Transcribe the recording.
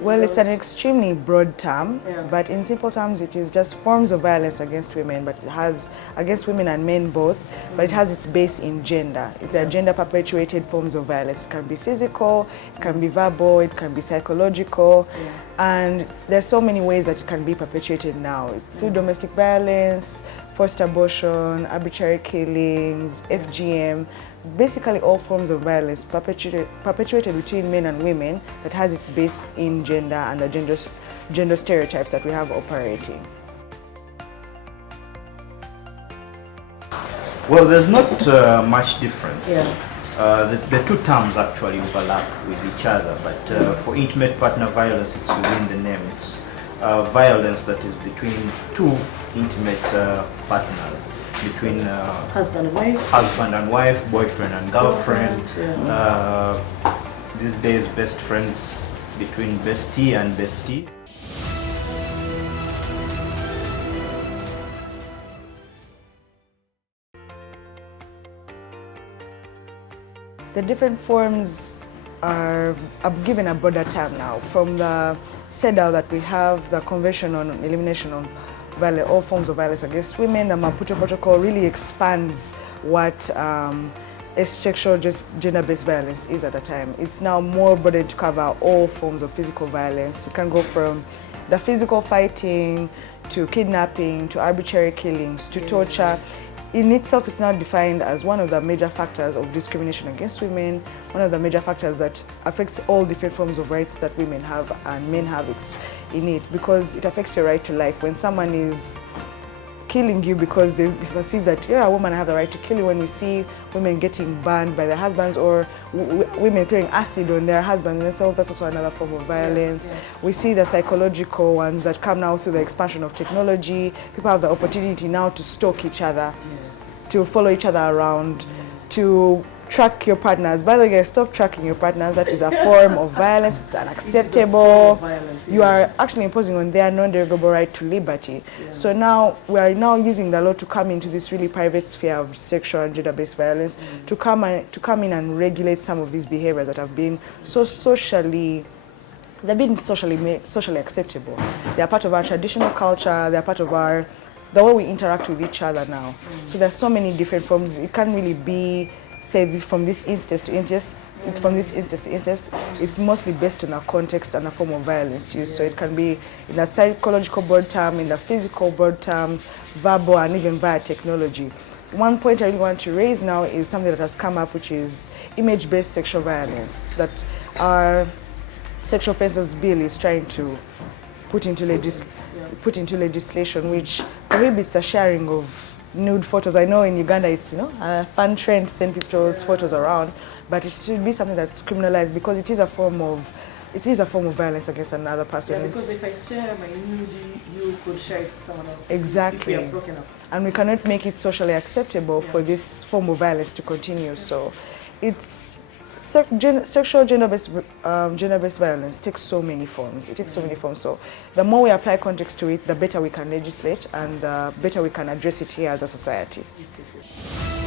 Well, it's an extremely broad term, but in simple terms, it is just forms of violence against women, but it has against women and men both, but it has its base in gender. It's a gender-perpetuated forms of violence. It can be physical, it can be verbal, it can be psychological, and there's so many ways that it can be perpetuated now. It's through domestic violence, forced abortion, arbitrary killings, FGM. Basically all forms of violence perpetuated between men and women that has its base in gender and the gender stereotypes that we have operating. Well, there's not much difference. The two terms actually overlap with each other, but for intimate partner violence, it's within the name. It's violence that is between two intimate partners, between husband and wife, boyfriend and girlfriend. These days, best friends, between bestie and bestie. The different forms are given a broader term now. From the CEDAW that we have, the Convention on Elimination of all forms of violence against women, the Maputo Protocol really expands what sexual gender-based violence is at the time. It's now more broadened to cover all forms of physical violence. It can go from the physical fighting to kidnapping to arbitrary killings to torture. In itself, it's now defined as one of the major factors of discrimination against women, one of the major factors that affects all different forms of rights that women have and men have in it, because it affects your right to life. When someone is killing you because they perceive that you're a woman, I have the right to kill you. When we see women getting burned by their husbands or women throwing acid on their husbands themselves, that's also another form of violence. We see the psychological ones that come now through the expansion of technology. People have the opportunity now to stalk each other, to follow each other around, to track your partners. By the way, guys, stop tracking your partners. That is a form of violence. It's unacceptable. You are actually imposing on their non-derogable right to liberty. So now we are now using the law to come into this really private sphere of sexual and gender-based violence to come in and regulate some of these behaviors that have been so socially acceptable. They are part of our traditional culture. They are part of the way we interact with each other now. So there's so many different forms. It can't really be say from this instance to instance, from this instance to instance. It's mostly based on a context and a form of violence used. So it can be in a psychological broad term, in the physical broad terms, verbal, and even via technology. One point I really want to raise now is something that has come up, which is image-based sexual violence that our Sexual Offences Bill is trying to put into legislation, which prohibits the sharing of nude photos. I know in Uganda it's a fun trend to send people's photos around, but it should be something that's criminalized because it is a form of violence against another person. Yeah, because if I share my nude, you could share it with someone else. Exactly. If we are broken up. And we cannot make it socially acceptable for this form of violence to continue. So it's sexual gender-based violence takes so many forms. It takes so many forms. So the more we apply context to it, the better we can legislate and the better we can address it here as a society. Yes.